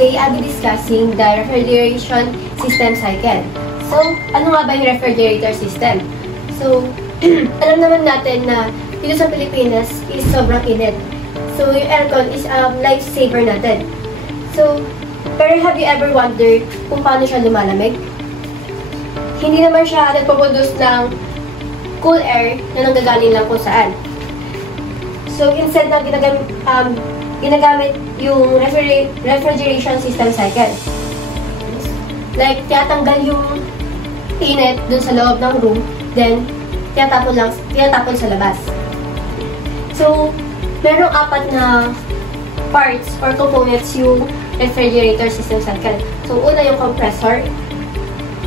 today I'll be discussing the refrigeration system cycle. So, ano nga ba yung refrigerator system? So, alam naman natin na dito sa Pilipinas is sobrang init. So, yung aircon is lifesaver natin. So, pero have you ever wondered kung paano siya lumalamig? Hindi naman siya nagpaproduce ng cool air na nanggagaling lang kung saan. So, instead na ginagamit yung refrigeration system cycle. Like, tinatanggal yung init dun sa loob ng room, then tinatapon sa labas. So, merong 4 na parts or components yung refrigerator system cycle. So, una yung compressor,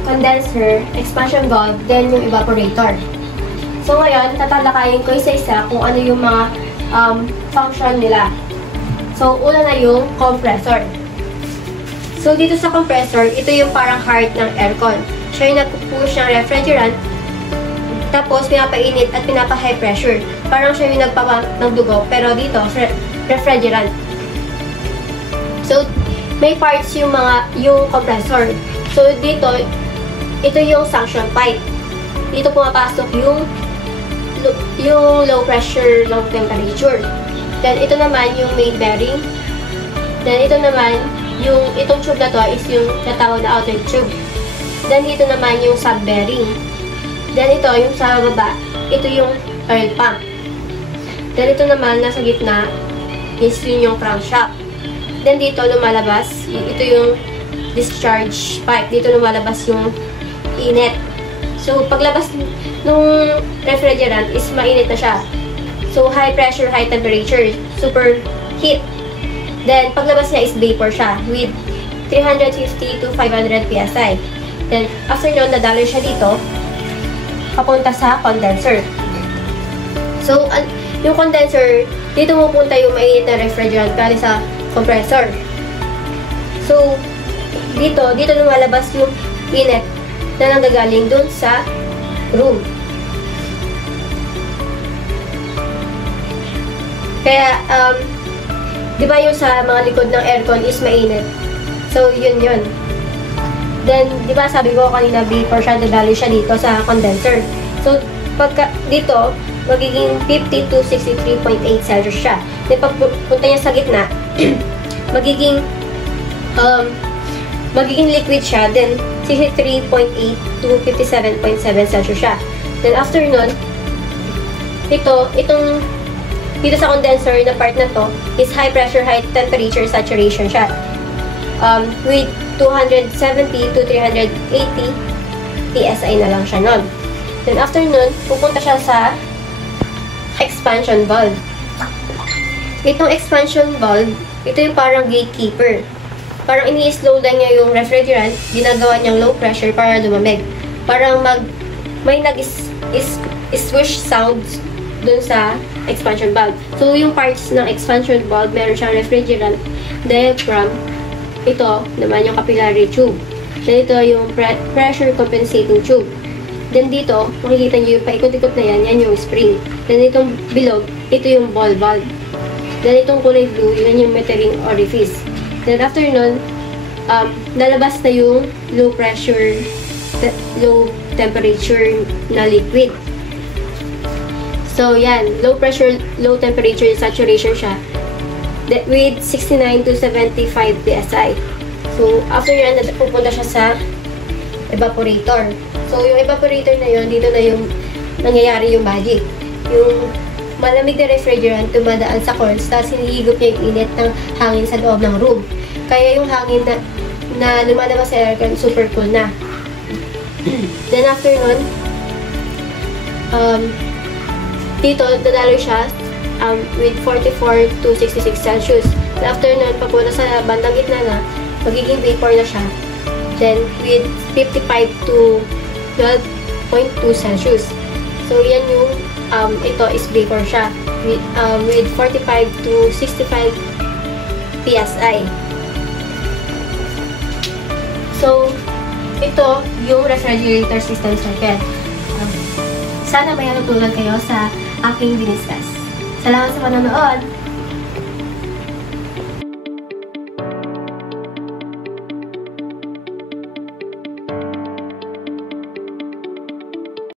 condenser, expansion valve, then yung evaporator. So, ngayon, tatalakayin ko isa-isa kung ano yung mga function nila. So, una na yung compressor. So, dito sa compressor, ito yung parang heart ng aircon. Siya yung nagpupush ng refrigerant, tapos pinapainit at pinapa-high pressure. Parang siya yung nagpapa ng dugo, pero dito, refrigerant. So, may parts yung compressor. So, dito, ito yung suction pipe. Dito pumapasok yung low pressure, low temperature. Then, ito naman yung main bearing. Then, ito naman, itong tube na to is yung natawag na outer tube. Then, dito naman yung sub-bearing. Then, ito, yung sa baba, ito yung oil pump. Then, ito naman, nasa gitna, is yung crankshaft. Then, dito lumalabas, ito yung discharge pipe. Dito lumalabas yung init. So, paglabas nung refrigerant is mainit na siya. So, high pressure, high temperature, super heat. Then, paglabas niya is vapor siya with 350 to 500 PSI. Then, after nun, nadaloy siya dito, papunta sa condenser. So, yung condenser, dito pupunta yung mainit na refrigerant galing sa compressor. So, dito lumalabas yung init na nanggagaling dun sa room. Kaya, di ba yung sa mga likod ng aircon is mainit? So, yun. Then, di ba sabi ko kanina vapor siya, dadali siya dito sa condenser. So, pagka dito, magiging 50 to 63.8 Celsius siya. Then, pagpunta niya sa gitna, magiging liquid siya. Then, 63.8 to 57.7 Celsius siya. Then, after nun, dito sa condenser na part na to is high pressure, high temperature saturation siya. With 270 to 380 PSI na lang siya nun. Then after nun, pupunta siya sa expansion valve. Itong expansion valve, ito yung parang gatekeeper. Parang ini-slow down niya yung refrigerant, ginagawa niyang low pressure para lumamig. Parang may nag-swish sounds dun sa expansion valve. So, yung parts ng expansion valve, meron siyang refrigerant, diaphragm, ito naman yung capillary tube. Then, ito yung pressure compensating tube. Then, dito, makikita nyo yung paikot-ikot na yan yung spring. Then, itong bilog, ito yung ball valve. Then, itong kulay blue, yan yung metering orifice. Then, after nun, lalabas na yung low pressure, low temperature na liquid. So, yan. Low pressure, low temperature saturation siya with 69 to 75 PSI. So, after yan, pupunta siya sa evaporator. So, yung evaporator na yun, dito na yung nangyayari yung magic. Yung malamig na refrigerant dumadaan sa coils, tapos hinihigop niya yung init ng hangin sa loob ng room. Kaya yung hangin na lumalabas sa aircon, super cool na. Then, after nun, dito, dadaloy siya with 44 to 66 Celsius. And after nun, papunta sa bandang gitna na, magiging vapor na siya. Then, with 55 to 12.2 Celsius. So, yan yung, ito is vapor siya. With 45 to 65 PSI. So, ito yung refrigerator system cycle. Sana may natutunan kayo sa aking diniscuss. Salamat sa panonood!